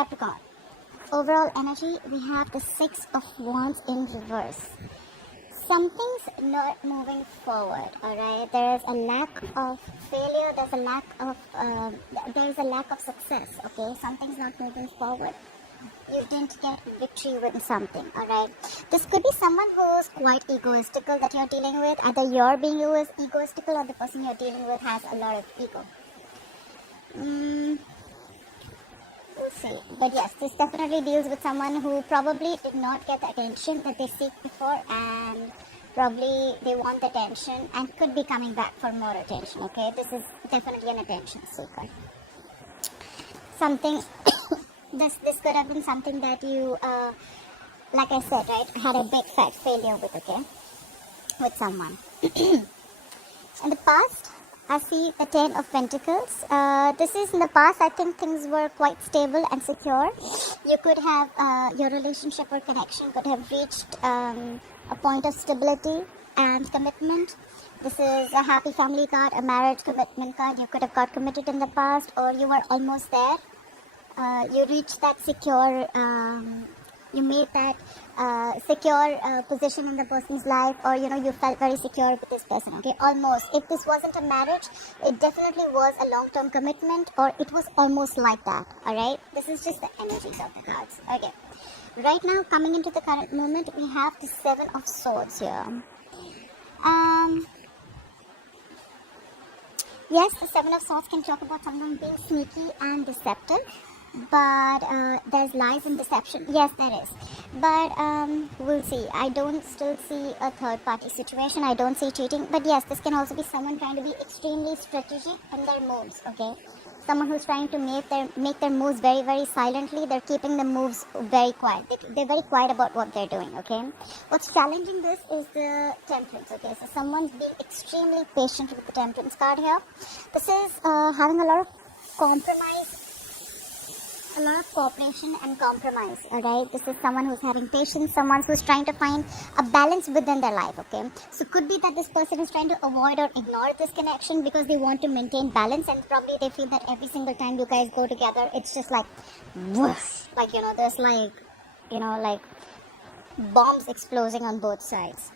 Capricorn. Overall energy, we have the Six of Wands in reverse. Something's not moving forward, alright? There's a lack of failure, there's a lack of success, okay? Something's not moving forward. You didn't get victory with something, alright? This could be someone who's quite egoistical that you're dealing with. Either you're being egoistical or the person you're dealing with has a lot of ego. We'll see. But yes, this definitely deals with someone who probably did not get the attention that they seek before, and probably they want the attention and could be coming back for more attention, okay? This is definitely an attention seeker. Something, this could have been something that you, like I said, right, had a big fat failure with, okay? With someone. In the past, I see the Ten of Pentacles. This is in the past, I think things were quite stable and secure. You could have, your relationship or connection could have reached a point of stability and commitment. This is a happy family card, a marriage commitment card. You could have got committed in the past, or you were almost there. You reached that secure, you made that secure position in the person's life, or you felt very secure with this person, okay? Almost. If this wasn't a marriage, it definitely was a long-term commitment, or it was almost like that, alright? This is just the energies of the cards, okay? Right now, coming into the current moment, we have the Seven of Swords here. Yes, the Seven of Swords can talk about someone being sneaky and deceptive. But there's lies and deception. Yes, there is. But we'll see. I don't still see a third party situation. I don't see cheating. But yes, this can also be someone trying to be extremely strategic in their moves, okay? Someone who's trying to make their moves very, very silently. They're keeping the moves very quiet. They're very quiet about what they're doing, okay? What's challenging this is the Temperance, okay? So someone's being extremely patient with the Temperance card here. This is having a lot of compromise, a lot of cooperation and compromise, alright? This is someone who's having patience, someone who's trying to find a balance within their life, okay? So could be that this person is trying to avoid or ignore this connection because they want to maintain balance, and probably they feel that every single time you guys go together, it's just like whoosh, like, there's like bombs exploding on both sides.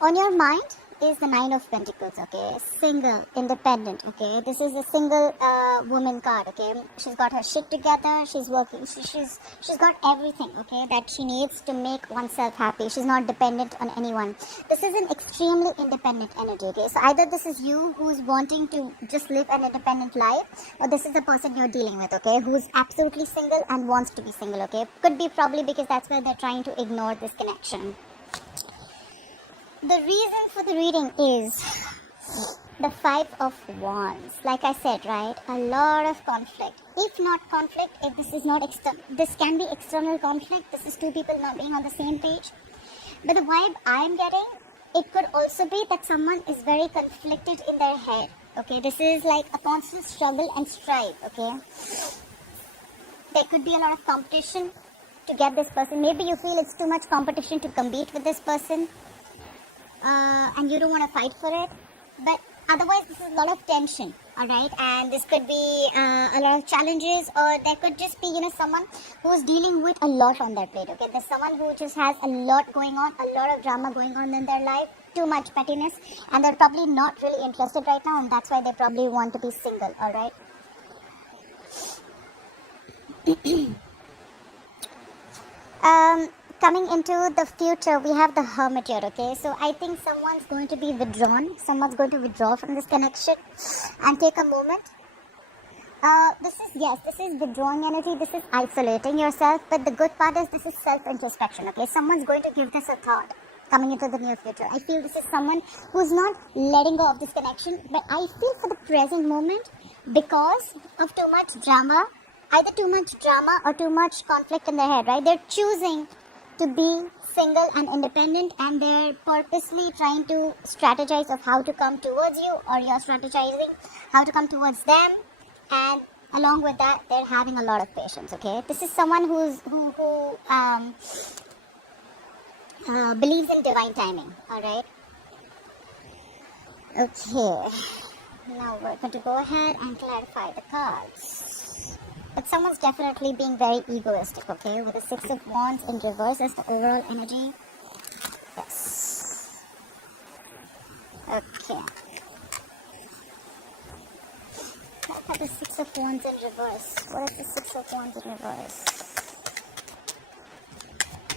On your mind is the Nine of Pentacles, okay? Single, independent, okay? This is a single woman card, okay? She's got her shit together, she's working, she's got everything, okay, that she needs to make oneself happy. She's not dependent on anyone. This is an extremely independent energy, okay? So either this is you who's wanting to just live an independent life, or this is the person you're dealing with, okay, who's absolutely single and wants to be single, okay? Could be probably because that's where they're trying to ignore this connection. The reason for the reading is the Five of Wands. Like I said, right, a lot of conflict. If not conflict, if this is not this can be external conflict. This is two people not being on the same page. But the vibe I'm getting, it could also be that someone is very conflicted in their head, okay? This is like a constant struggle and strife, okay? There could be a lot of competition to get this person. Maybe you feel it's too much competition to compete with this person. And you don't want to fight for it, but otherwise this is a lot of tension, alright? And this could be a lot of challenges, or there could just be someone who's dealing with a lot on their plate, okay? There's someone who just has a lot going on, a lot of drama going on in their life, too much pettiness, and they're probably not really interested right now, and that's why they probably want to be single, alright? Coming into the future, we have the Hermit here, okay? So I think someone's going to be withdrawn. Someone's going to withdraw from this connection and take a moment. This is withdrawing energy. This is isolating yourself. But the good part is this is self-introspection, okay? Someone's going to give this a thought coming into the near future. I feel this is someone who's not letting go of this connection. But I feel for the present moment, because of too much drama, either too much drama or too much conflict in their head, right? They're choosing to be single and independent, and they're purposely trying to strategize of how to come towards you, or you're strategizing how to come towards them, and along with that, they're having a lot of patience, okay? This is someone who believes in divine timing, alright? Okay, now we're going to go ahead and clarify the cards. But someone's definitely being very egoistic, okay? With the Six of Wands in reverse is the overall energy. Yes. Okay. Look at the Six of Wands in reverse. What is the Six of Wands in reverse?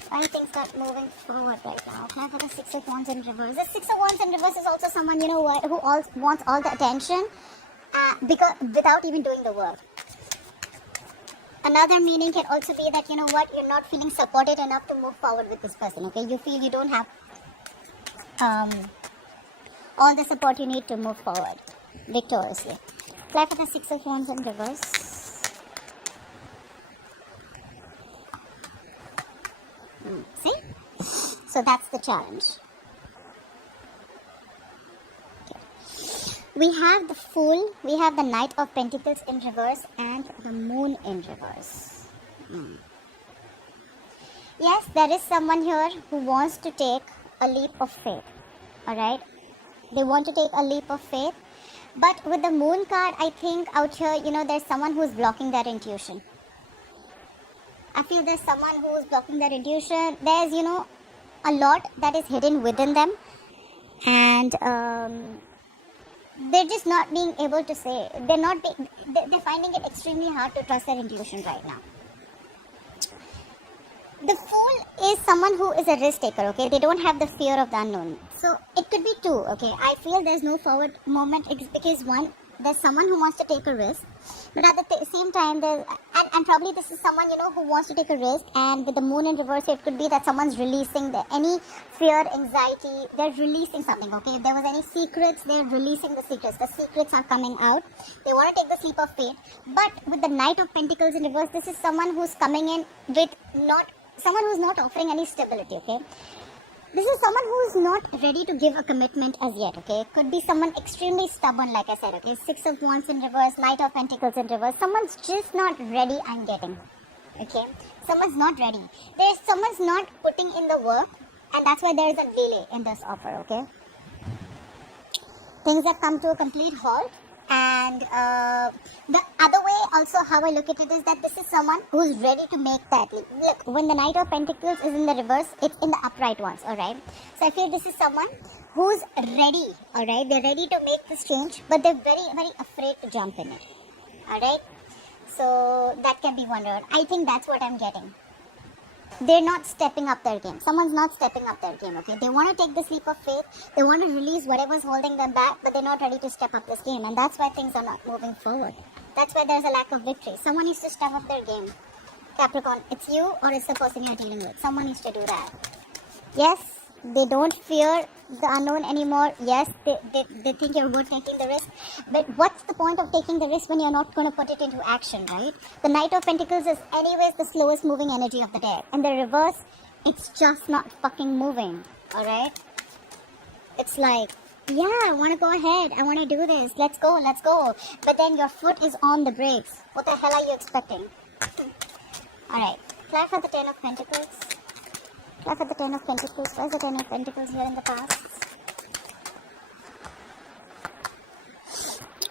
Why things not moving forward right now? Okay, for the Six of Wands in reverse. The Six of Wands in reverse is also someone, you know what, who wants all the attention because without even doing the work. Another meaning can also be that, you know what, you're not feeling supported enough to move forward with this person, okay? You feel you don't have all the support you need to move forward victoriously. Apply for the Six of Wands in reverse. See? So that's the challenge. Okay. We have the Fool, we have the Knight of Pentacles in reverse, and the Moon in reverse. Yes, there is someone here who wants to take a leap of faith. Alright? They want to take a leap of faith. But with the Moon card, I think out here, you know, there's someone who's blocking their intuition. I feel there's someone who's blocking their intuition. There's, you know, a lot that is hidden within them. And they're just not being able to say. They're finding it extremely hard to trust their intuition right now. The Fool is someone who is a risk taker, okay? They don't have the fear of the unknown. So it could be two, okay? I feel there's no forward moment because one, there's someone who wants to take a risk. But at the same time, and probably this is someone, you know, who wants to take a risk. And with the Moon in reverse, it could be that someone's releasing any fear, anxiety. They're releasing something, okay? If there was any secrets, they're releasing the secrets. The secrets are coming out. They want to take the leap of faith. But with the Knight of Pentacles in reverse, this is someone who's coming in with someone who's not offering any stability, okay? This is someone who's not ready to give a commitment as yet, okay? Could be someone extremely stubborn, like I said, okay? Six of Wands in reverse, Knight of Pentacles in reverse. Someone's just not ready, I'm getting, okay? Someone's not ready. Someone's not putting in the work, and that's why there is a delay in this offer, okay? Things have come to a complete halt. And the other way also how I look at it is that this is someone who's ready to make that leap. Look, when the Knight of Pentacles is in the reverse, it's in the upright ones, alright? So I feel this is someone who's ready, alright? They're ready to make this change, but they're very, very afraid to jump in it, alright? So that can be one word. I think that's what I'm getting. They're not stepping up their game. Someone's not stepping up their game, okay? They want to take this leap of faith. They want to release whatever's holding them back, but they're not ready to step up this game. And that's why things are not moving forward. That's why there's a lack of victory. Someone needs to step up their game. Capricorn, it's you or it's the person you're dealing with. Someone needs to do that. Yes, they don't fear the unknown anymore. Yes, they think you're worth taking the risk. But what's the point of taking the risk when you're not going to put it into action, right? The Knight of Pentacles is anyways the slowest moving energy of the day. And the reverse, it's just not fucking moving, alright? It's like, yeah, I want to go ahead. I want to do this. Let's go, let's go. But then your foot is on the brakes. What the hell are you expecting? Alright, apply for the Ten of Pentacles. Apply for the Ten of Pentacles. Where's the Ten of Pentacles here in the past?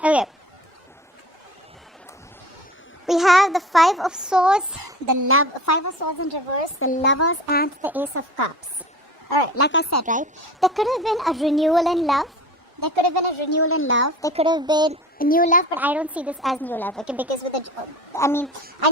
Okay. We have the Five of Swords, Five of Swords in reverse, the Lovers, and the Ace of Cups. Alright, like I said, right? There could have been a renewal in love. There could have been a renewal in love. There could have been a new love, but I don't see this as new love, okay? Because with the, and you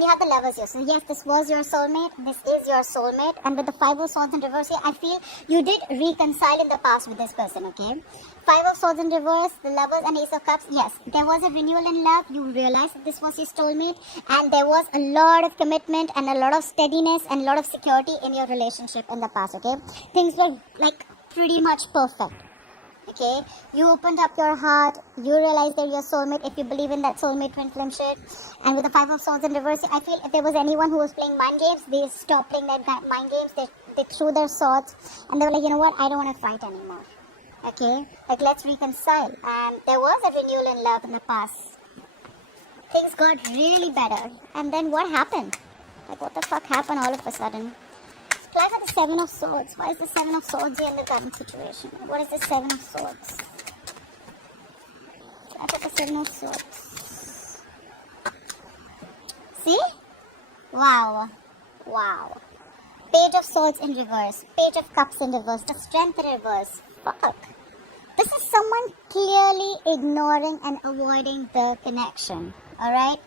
have the Lovers here. So yes, this was your soulmate. This is your soulmate. And with the Five of Swords in reverse here, I feel you did reconcile in the past with this person, okay? Five of Swords in reverse, the Lovers and Ace of Cups. Yes, there was a renewal in love. You realized that this was your soulmate. And there was a lot of commitment and a lot of steadiness and a lot of security in your relationship in the past, okay? Things were like pretty much perfect. Okay, you opened up your heart, you realized that you're soulmate if you believe in that soulmate twin flame shit. And with the Five of Swords in reverse, I feel if there was anyone who was playing mind games, they stopped playing that mind games, they threw their swords and they were like, you know what, I don't want to fight anymore. Okay, like let's reconcile. And there was a renewal in love in the past. Things got really better. And then what happened? Like what the fuck happened all of a sudden? Apply for the Seven of Swords. Why is the Seven of Swords here in the current situation? What is the Seven of Swords? Apply for the Seven of Swords. See? Wow. Page of Swords in reverse. Page of Cups in reverse. The Strength in reverse. Fuck. This is someone clearly ignoring and avoiding the connection. Alright?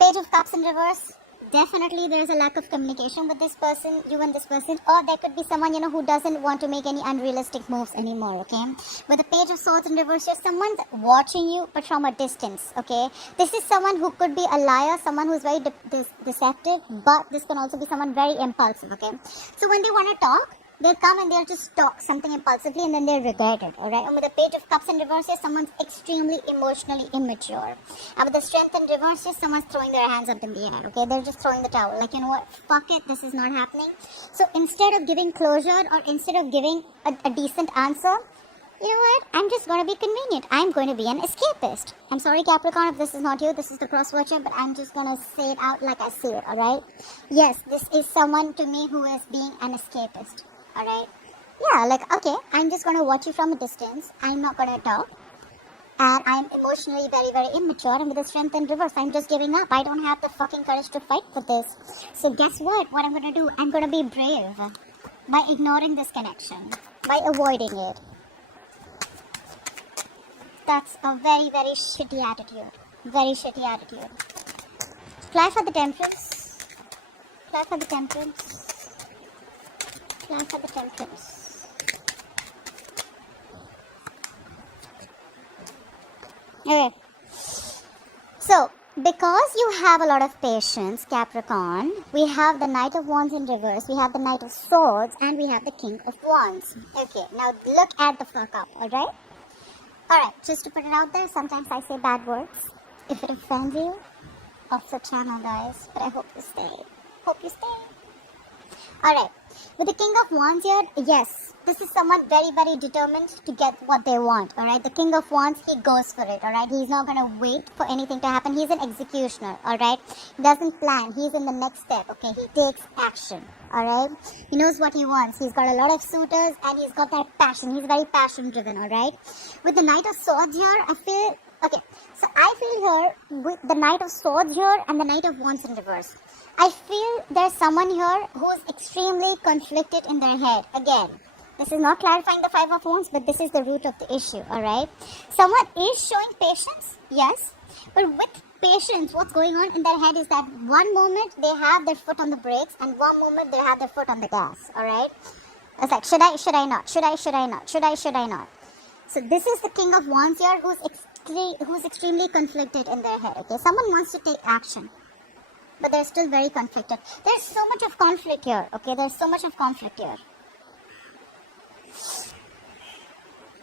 Page of Cups in reverse. Definitely there is a lack of communication with this person, you and this person, or there could be someone, who doesn't want to make any unrealistic moves anymore, okay? With the Page of Swords in reverse, someone's watching you, but from a distance, okay? This is someone who could be a liar, someone who's very deceptive, but this can also be someone very impulsive, okay? So when they want to talk, they'll come and they'll just talk something impulsively and then they'll regret it, alright? And with the Page of Cups in reverse, someone's extremely emotionally immature. And with the Strength in reverse, someone's throwing their hands up in the air, okay? They're just throwing the towel. Like, you know what? Fuck it, this is not happening. So instead of giving closure or instead of giving a decent answer, you know what? I'm just going to be convenient. I'm going to be an escapist. I'm sorry, Capricorn, if this is not you, this is the cross watcher, but I'm just going to say it out like I see it, alright? Yes, this is someone to me who is being an escapist. Alright? Yeah, like, okay, I'm just going to watch you from a distance. I'm not going to talk. And I'm emotionally very, very immature. And with the Strength in reverse, I'm just giving up. I don't have the fucking courage to fight for this. So guess what? What I'm going to do? I'm going to be brave by ignoring this connection. By avoiding it. That's a very, very shitty attitude. Very shitty attitude. Fly for the Temperance. Fly for the Temperance. Fly for the Temperance. Okay. So, because you have a lot of patience, Capricorn, we have the Knight of Wands in reverse, we have the Knight of Swords, and we have the King of Wands. Okay, now look at the fuck up, alright? Alright, just to put it out there, sometimes I say bad words. If it offends you, off the channel, guys. But I hope you stay. Hope you stay. Alright, with the King of Wands here, yes, this is someone very, very determined to get what they want, alright? The King of Wands, he goes for it, alright? He's not going to wait for anything to happen. He's an executioner, alright? He doesn't plan. He's in the next step, okay? He takes action, alright? He knows what he wants. He's got a lot of suitors and he's got that passion. He's very passion driven, alright? With the Knight of Swords here, I feel, okay, so I feel here with the Knight of Swords here and the Knight of Wands in reverse. I feel there's someone here who's extremely conflicted in their head. Again, this is not clarifying the Five of Wands, but this is the root of the issue, alright? Someone is showing patience, yes, but with patience, what's going on in their head is that one moment they have their foot on the brakes and one moment they have their foot on the gas, alright? It's like, should I not? Should I not? So this is the King of Wands here who's extremely conflicted in their head, okay? Someone wants to take action, but they're still very conflicted. There's so much of conflict here, okay? There's so much of conflict here.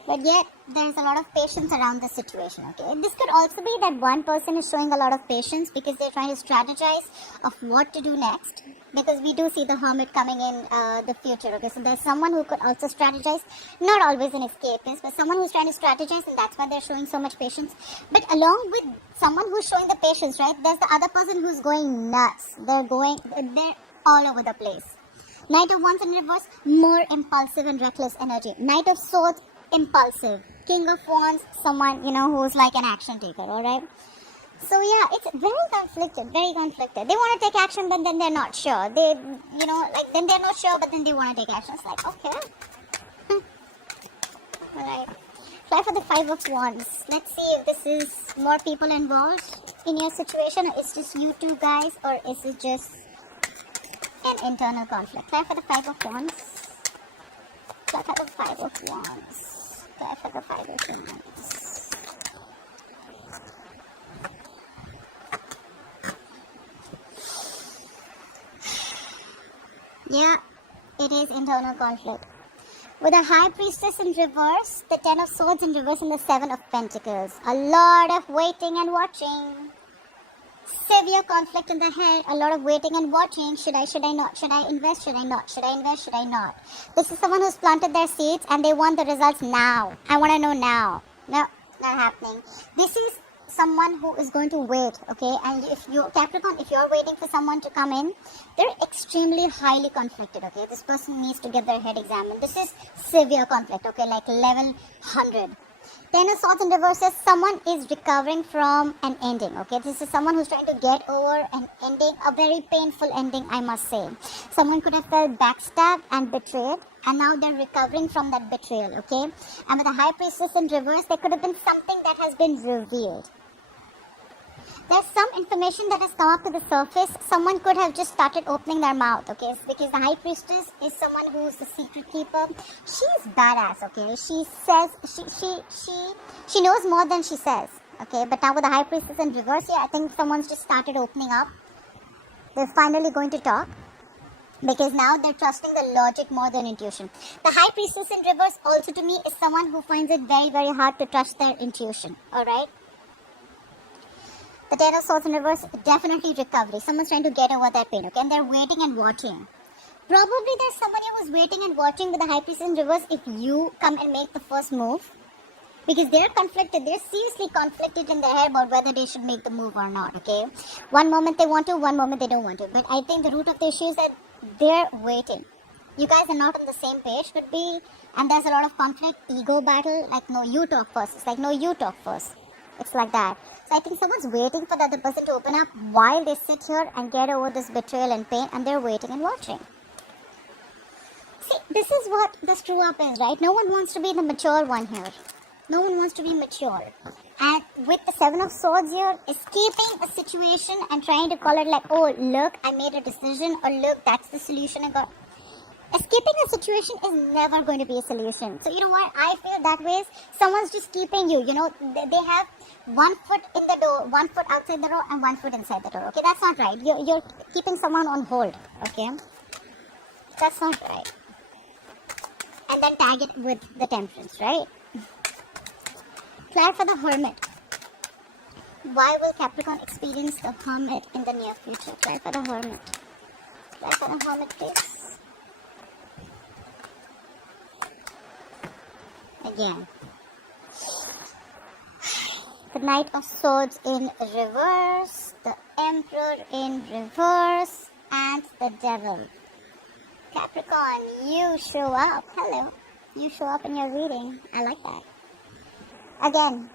But yet, there's a lot of patience around the situation, okay? This could also be that one person is showing a lot of patience because they're trying to strategize of what to do next. Because we do see the Hermit coming in the future, okay? So there's someone who could also strategize, not always an escapist, but someone who's trying to strategize, and that's why they're showing so much patience. But along with someone who's showing the patience, right, there's the other person who's going nuts. They're all over the place. Knight of Wands in reverse, more impulsive and reckless energy. Knight of Swords, impulsive. King of Wands, someone, who's like an action taker, alright? So yeah, it's very conflicted, very conflicted. They want to take action, but then they're not sure. Then they're not sure, but then they want to take action. It's like, okay. Alright. Fly for the Five of Wands. Let's see if this is more people involved in your situation, or is just you two guys, or is it just an internal conflict? Fly for the Five of Wands. Fly for the Five of Wands. Fly for the Five of Wands. Yeah, it is internal conflict. With the High Priestess in reverse, the Ten of Swords in reverse, and the Seven of Pentacles. A lot of waiting and watching. Severe conflict in the head, a lot of waiting and watching. Should I not? Should I invest? Should I not? Should I invest? Should I not? This is someone who's planted their seeds and they want the results now. I want to know now. No, not happening. This is someone who is going to wait, okay? And if you, Capricorn, if you're waiting for someone to come in, they're extremely highly conflicted, okay? This person needs to get their head examined. This is severe conflict, okay? Like level 100. Ten of Swords in reverse says someone is recovering from an ending. Okay, this is someone who's trying to get over an ending, a very painful ending, I must say. Someone could have felt backstabbed and betrayed, and now they're recovering from that betrayal. Okay, and with the High Priestess in reverse, there could have been something that has been revealed. There's some information that has come up to the surface. Someone could have just started opening their mouth, okay? Because the High Priestess is someone who's the secret keeper. She's badass, okay? She says, she knows more than she says, okay? But now with the High Priestess in reverse here, I think someone's just started opening up. They're finally going to talk. Because now they're trusting the logic more than intuition. The High Priestess in reverse also to me is someone who finds it very, very hard to trust their intuition, alright? The Ten of Swords in reverse, definitely recovery. Someone's trying to get over that pain, okay? And they're waiting and watching. Probably there's somebody who's waiting and watching with the High Priestess in reverse if you come and make the first move. Because they're conflicted. They're seriously conflicted in their head about whether they should make the move or not, okay? One moment they want to, one moment they don't want to. But I think the root of the issue is that they're waiting. You guys are not on the same page, could be. And there's a lot of conflict, ego battle. Like, no, you talk first. It's like, no, you talk first. It's like that. So I think someone's waiting for the other person to open up while they sit here and get over this betrayal and pain, and they're waiting and watching. See, this is what the screw up is, right? No one wants to be the mature one here. No one wants to be mature. And with the Seven of Swords here, escaping a situation and trying to call it like, oh, look, I made a decision, or look, that's the solution I got. Escaping a situation is never going to be a solution. So you know what? I feel that way. Someone's just keeping you. You know, they have 1 foot in the door, 1 foot outside the door, and 1 foot inside the door. Okay, that's not right. You're keeping someone on hold. Okay, that's not right. And then tag it with the Temperance, right? Try for the Hermit. Why will Capricorn experience the Hermit in the near future? Try for the Hermit. Try for the Hermit, please. Again, the Knight of Swords in reverse, the Emperor in reverse, and the Devil. Capricorn, you show up. Hello. You show up in your reading. I like that. Again,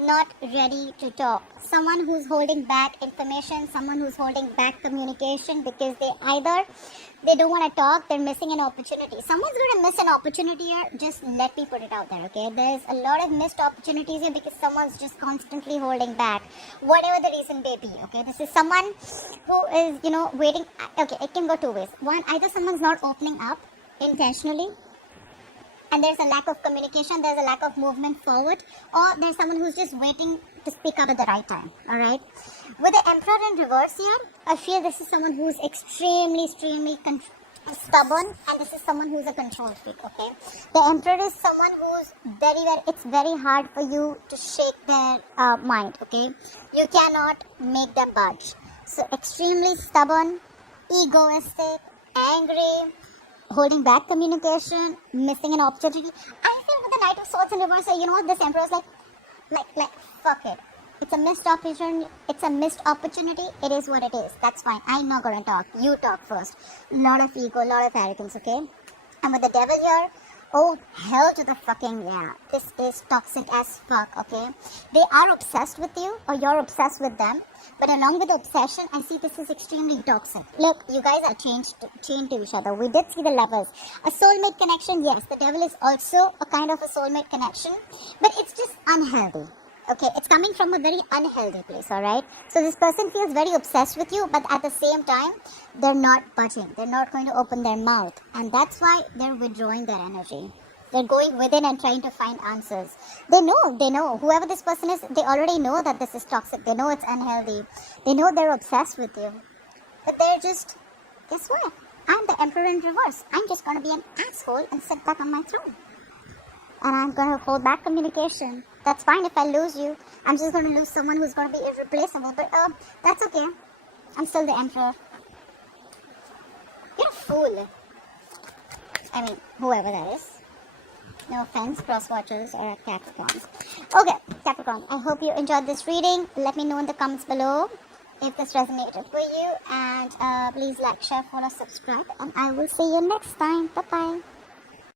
not ready to talk. Someone who's holding back information, someone who's holding back communication because they don't want to talk, they're missing an opportunity. Someone's going to miss an opportunity here, just let me put it out there, okay? There's a lot of missed opportunities here because someone's just constantly holding back. Whatever the reason may be, okay? This is someone who is, you know, waiting. Okay, it can go two ways. One, either someone's not opening up intentionally, and there's a lack of communication, there's a lack of movement forward, or there's someone who's just waiting to speak up at the right time, alright? With the Emperor in reverse here, I feel this is someone who's extremely stubborn, and this is someone who's a control freak, okay? The Emperor is someone who's it's very hard for you to shake their mind, okay? You cannot make them budge. So extremely stubborn, egoistic, angry, holding back communication, missing an opportunity. I feel with the Knight of Swords in reverse, you know what, this Emperor is like, fuck it. It's a missed opportunity. It's a missed opportunity. It is what it is. That's fine. I'm not gonna talk. You talk first. Lot of ego, lot of arrogance, okay? And with the Devil here, oh, hell to the fucking yeah. This is toxic as fuck, okay? They are obsessed with you, or you're obsessed with them. But along with the obsession, I see this is extremely toxic. Look, you guys are chained to each other. We did see the levels. A soulmate connection, yes. The Devil is also a kind of a soulmate connection. But it's just unhealthy. Okay, it's coming from a very unhealthy place, alright? So this person feels very obsessed with you, but at the same time, they're not budging. They're not going to open their mouth. And that's why they're withdrawing their energy. They're going within and trying to find answers. They know. Whoever this person is, they already know that this is toxic. They know it's unhealthy. They know they're obsessed with you. But they're just, guess what? I'm the Emperor in reverse. I'm just going to be an asshole and sit back on my throne. And I'm going to hold back communication. That's fine if I lose you. I'm just going to lose someone who's going to be irreplaceable. But that's okay. I'm still the Emperor. You're a fool. I mean, whoever that is. No offense, cross-watchers or Capricorns. Okay, Capricorn, I hope you enjoyed this reading. Let me know in the comments below if this resonated with you. And please like, share, follow, subscribe. And I will see you next time. Bye-bye.